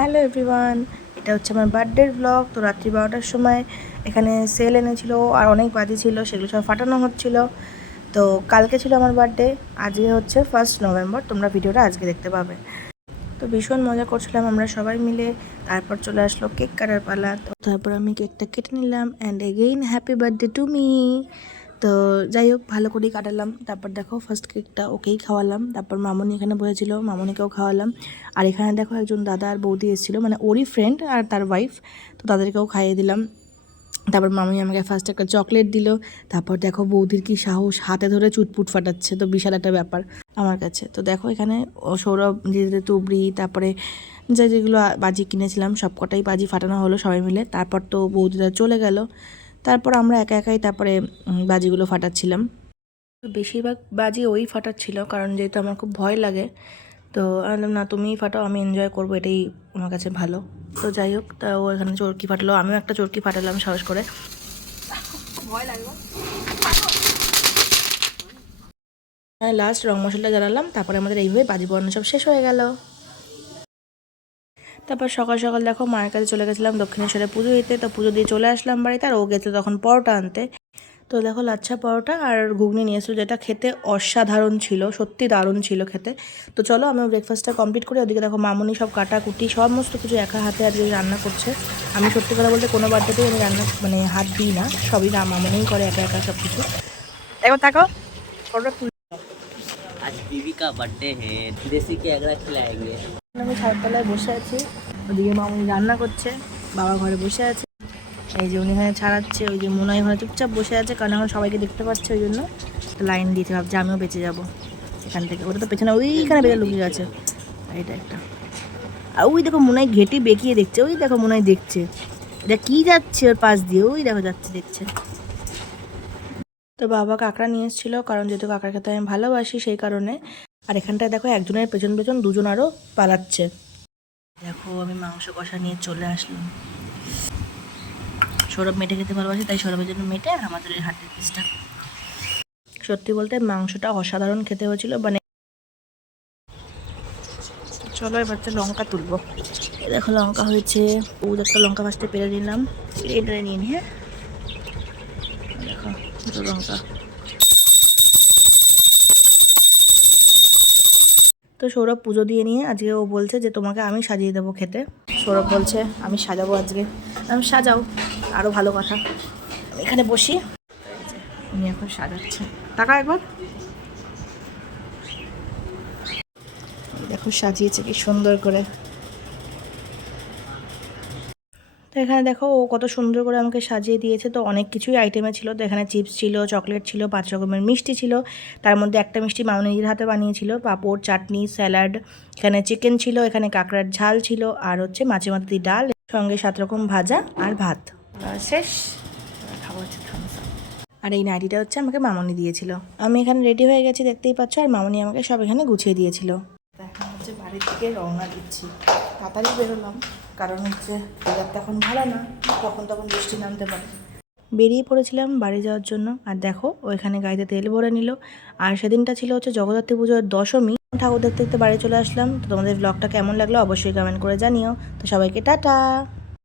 Hello everyone, এটা হচ্ছে আমার বার্থডের ব্লগ তো রাত্রি বারোটার সময় এখানে সেল এনেছিল, আর অনেক বাজি ছিল, সেগুলো সব ফাটানো হচ্ছিল। তো কালকে ছিল আমার বার্থডে, আজকে হচ্ছে ফার্স্ট নভেম্বর তোমরা ভিডিওটা আজকে দেখতে পাবে। তো ভীষণ মজা করছিলাম আমরা সবাই মিলে, তারপর চলে আসলো কেক কাটার পালা। তো তারপর আমি কেকটা কেটে নিলাম and again happy birthday to me তো যাই হোক ভালো করেই কাটালাম। তারপর দেখো ফার্স্ট কেকটা ওকেই খাওয়ালাম। তারপর মামনি এখানে বসেছিল, মামনিকেও খাওয়ালাম। আর এখানে দেখো, একজন দাদা আর বৌদি এসেছিল মানে ওরই ফ্রেন্ড আর তার ওয়াইফ তো তাদেরকেও খাইয়ে দিলাম। তারপর মামনি আমাকে ফার্স্ট একটা চকলেট দিল। তারপর দেখো, বৌদির কি সাহস, হাতে ধরে চুটপুট ফাটাচ্ছে, তো বিশাল একটা ব্যাপার আমার কাছে। তো দেখো, এখানে সৌরভ নিজেদের তুবড়ি, তারপরে যে যেগুলো বাজি কিনেছিলাম সব কটাই বাজি ফাটানো হলো সবাই মিলে। তারপর তো বৌদিরা চলে গেল। তারপর আমরা একা একাই তারপরে বাজিগুলো ফাটাচ্ছিলাম। তো বেশিরভাগ বাজি ওই ফাটাচ্ছিল কারণ যেহেতু আমার খুব ভয় লাগে তো না তুমিই ফাটাও আমি এনজয় করব এটাই আমার কাছে ভালো। তো যাই হোক তা ও এখানে চরকি ফাটালো আমিও একটা চরকি ফাটালাম সাহস করে। ভয় হ্যাঁ লাস্ট রং মশলা জ্বালালাম তারপরে আমাদের এইভাবে বাজি পোড়ানো সব শেষ হয়ে গেল। তারপর সকাল সকাল দেখো মায়ের কাছে চলে গেছিলাম দক্ষিণেশ্বরে পুজো দিতে, তো পুজো দিয়ে চলে আসলাম বাড়িতে আর ও গেছে তখন পরোটা আনতে। তো দেখো লাচ্ছা পরোটা আর ঘুগনি নিয়ে যেটা খেতে অসাধারণ ছিল, সত্যি দারুণ ছিল খেতে। তো চলো আমি ব্রেকফাস্টটা কমপ্লিট করি, ওদিকে দেখো মামুনি সব কাটাকুটি, সমস্ত কিছু একা হাতে আজকে রান্না করছে। আমি সত্যি কথা বলতে কোনো বার্থডেতেই আমি রান্না মানে হাত দিই না, সবই মামুনিই করে একা একা সব কিছু একবার থাকো আজ দিদি কা বার্থডে হ্যাঁ দেশি কে একলা খেলাएंगे আমি ছাদতলায় বসে আছি। ওদিকে মামুনি রান্না করছে, বাবা ঘরে বসে আছে। এই যে উনি এখানে ছাড়াচ্ছে, ওই যে মোনাই ঘরে চুপচাপ বসে আছে, কারণ এখন সবাইকে দেখতে পাচ্ছে ওই জন্য। লাইন দিতে ভাবছে আমিও বেঁচে যাব এখান থেকে। ওটা তো পেছনে ওইখানে বেঁচে লুকিয়ে আছে। এটা একটা। আর ওই দেখো মোনাই ঘেটে বেঁকিয়ে দেখছে, ওই দেখো মোনাই দেখছে। এটা কি যাচ্ছে ওর পাশ দিয়ে? ওই দেখো যাচ্ছে, দেখছে। তো বাবা কাঁকড়া নিয়ে এসেছিল, কারণ যেহেতু কাঁকড়া খেতে আমি ভালোবাসি সেই কারণে। আর এখানটায় দেখো একজনের পেছন পেছন দুজন আরও পালাচ্ছে। দেখো আমি মাংস কষা নিয়ে চলে আসলাম। সৌরভ মেটে খেতে ভালোবাসি, তাই সৌরভের জন্য মেটে আর আমাদের এই হাটের পিসটা। সত্যি বলতে মাংসটা অসাধারণ খেতে হয়েছিল মানে চলো এবার তো লঙ্কা তুলবো। দেখো লঙ্কা হয়েছে ও একটা লঙ্কা ভাজতে পেরে নিলাম। এটা নিয়ে নি তো সৌরভ পুজো দিয়ে নিয়ে আজকে ও বলছে যে তোমাকে আমি সাজিয়ে দেবো খেতে। সৌরভ বলছে, আমি সাজাবো আজকে। আমি সাজাও আরও ভালো কথা। এখানে বসি। উনি এখন সাজাচ্ছে। টাকা একবার। দেখো, সাজিয়েছে কি সুন্দর করে তো এখানে দেখো ও কত সুন্দর করে আমাকে সাজিয়ে দিয়েছে। তো অনেক কিছুই আইটেমে ছিল। তো এখানে চিপস ছিল চকলেট ছিল, পাঁচ রকমের মিষ্টি ছিল। তার মধ্যে একটা মিষ্টি মামনি নিজের হাতে বানিয়েছিল। পাঁপড়, চাটনি স্যালাড এখানে চিকেন ছিল, এখানে কাঁকড়ার ঝাল ছিল, আর হচ্ছে মাছে মাতি ডাল, সঙ্গে সাত রকম ভাজা আর ভাত। শেষ। আর এই নাইটিটা হচ্ছে আমাকে মামনি দিয়েছিল। আমি এখানে রেডি হয়ে গেছি, দেখতেই পাচ্ছ, আর মামনি আমাকে সব এখানে গুছিয়ে দিয়েছিল। এখন হচ্ছে বাড়ি থেকে রওনা দিচ্ছি। তাড়াতাড়ি বেরোলাম। কারণ হচ্ছে ওয়েদারটা এখন ভালো না, কখন তখন বৃষ্টি নামতে পারে। বেরিয়ে পড়েছিলাম বাড়ি যাওয়ার জন্য, আর দেখো ওইখানে গাড়িতে তেল ভরে নিল। আর সেদিনটা ছিল হচ্ছে জগদ্ধাত্রী পুজোর দশমী। ঠাকুর দেখতে দেখতে বাড়ি চলে আসলাম। তো তোমাদের ব্লগটা কেমন লাগল অবশ্যই কমেন্ট করে জানিও। তো সবাইকে টাটা!